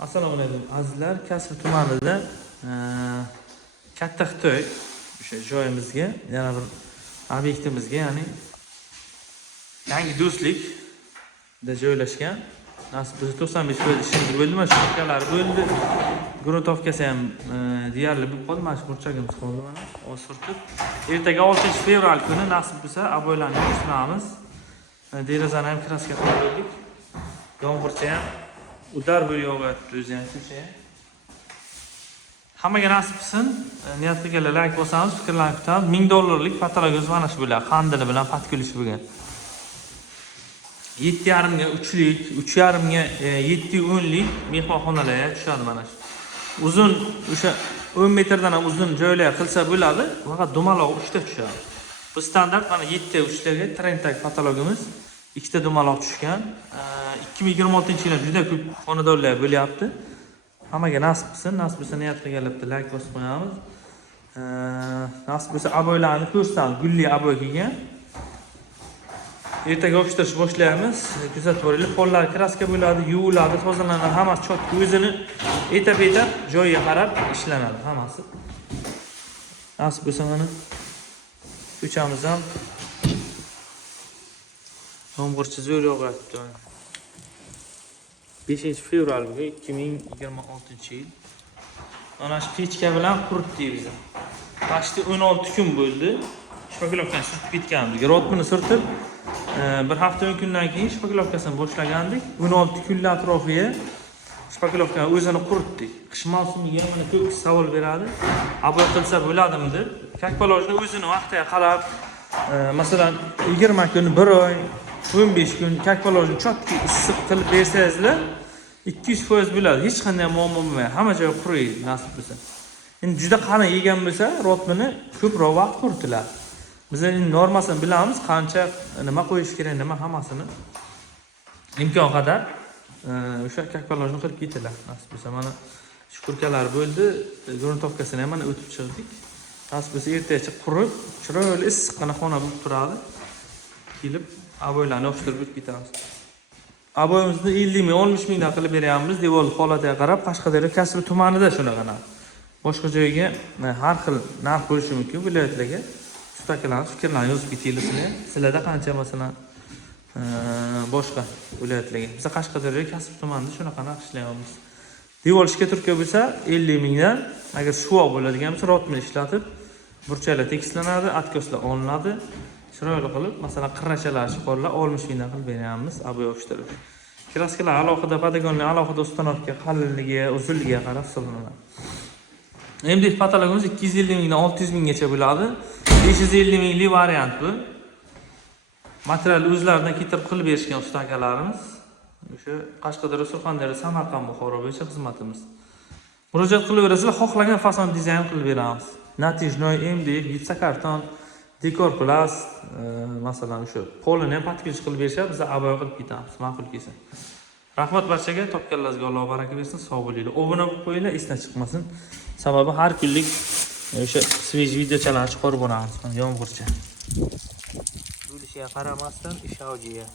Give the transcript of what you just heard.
Assalomu alaykum azizlar, Kasr tumanida katta Xitoy o'sha joyimizga, yana bir obyektimizga, ya'ni yangi do'stlikda joylashgan. Nasib bo'lsa 95 foiz ishimiz bo'ldi, mana shu akalar bo'ldi. Gruntovkasi ham deyarli bo'lib qoldi, mana shu burchagimiz qoldi mana. O surtib, ertaga 6-fevral kuni nasib bo'lsa aboylarni ko'rsatamiz. Derazani ham kraska qildik. Yomg'ircha ham udar bo'lib yog'yapti o'zi ham shuncha. Hammaga nasib qilsin. Niyat qilganlar like bosamiz, fikrlarni kutamiz. $1000 patologimiz mana shu bilan, qandili bilan patkilishi bo'lgan. 7,5 ga 3lik, 3,5 ga 7-10lik mehmonxonalarga tushadi mana shu. Uzun o'sha 10 metrdan ham uzun joylar qilsa bo'ladi, faqat dumaloq 3 ta tushadi. Bu standart mana 7 ta 3 taga trendtag patologimiz 2 ta dumaloq tushgan. 2026-yilda juda ko'p xonadonlar bo'lyapti. Hammaga nasib qilsin, nasib bo'lsa niyat qilganlarga like bosib qo'yamiz. Nasib bo'lsa aboylarni ko'rsatamiz, gulli aboy kelgan. Ertaga yopishtirish boshlaymiz. Kuzatib boringlar. Pollar kraska bo'ladi, yuviladi, tozalanadi, hammasi cho'tki o'zini etap-etap joyiga qarab ishlanadi hammasi. Nasib bo'lsa mana ko'chamiz ham yomg'ircha zo'r yog'yapti. 5-fevral 2026-yil. Mana shu pechka bilan quritdik biz. Qashti 16 kun bo'ldi. Shpakilovkani surtib ketgandik. Rotmini surtib bir hafta 10 kundan keyin shpakilovkasini boshlagandik. 16 kunlar atrofiga shpakilovkani o'zini quritdik. Qish mavsumiga mana ko'p savol beradi. Aboy qilsa bo'ladimi deb. Kakpolojni o'zini vaqtiga qarab, masalan 20 kun, 1 oy, 15 kun kakpolojni chotki issiq qilib bersangizlar 200% bo'ladi. Hech qanday muammo bo'lmaydi. Hamma joy quriydi nasib bo'lsa. Endi juda qalin yegan bo'lsa, rotmini ko'proq vaqt quritiladi. Biz endi normasini bilamiz, qancha nima qo'yish kerak, nima hammasini imkon qadar o'sha kakpolojni qilib ketiladi. Nasib bo'lsa mana shu kurkalar bo'ldi. Gruntovkasini ham mana o'tib chiqdik. Nasib bo'lsa ertaga qurib, chiroyli issiqqina xona bo'lib turadi. Kelib aboylarni yopishtirib ketamiz. Aboyimizni 50 ming, 60 mingdan qilib beryapmiz. Devor holatiga qarab, Qashqadaryo Kasr tumanida shunaqa narx. Boshqa joyga har xil narx bo'lishi mumkin. Viloyatlarga ustakalarni fikrlarni yozib ketinglar. Sizlarda qancha masalan boshqa viloyatlarga. Biz Qashqadaryo Kasr tumanida shunaqa narx ishlayapmiz. Devor ishga turka bo'lsa 50 mingdan, agar shuvoq bo'ladigan bo'lsa rotmini ishlatib, burchaklar tekislanadi, atkoslar olinadi. Chiroyli qilib, masalan, qirrachalar, shiqorlar 60 mingdan qilib beryapmiz, aboy yopishtirib. Kraskalar alohida, podagonlar alohida ustanovka qalinligi, uzunligiga qarab hisoblanadi. MDF patologimiz 250 mingdan 600 minggacha bo'ladi. 550 minglik variant bu. Material o'zlaridan keltirib qilib berishgan usta akalarimiz. O'sha Qashqadaryo, Surxondaryo, Samarqand, Buxoro bo'yicha xizmatimiz. Murojaat qilaverasizlar, xohlagan fason dizayn qilib beramiz. Natijnoy MDF, gipsokarton, dekor plus, masalan o'sha polini ham patkilish qilib berishadi, biz aboy qilib ketamiz, ma'qul kelsa. Rahmat barchaga, topganlaringizga Alloh baraka bersin, sog' bo'linglar. Obuna bo'lib qo'yinglar, esdan chiqmasin. Sababi har kunlik o'sha svej videochalarni chiqarib boramiz, yomg'ircha. Bo'lishiga qaramasdan ish avjiga.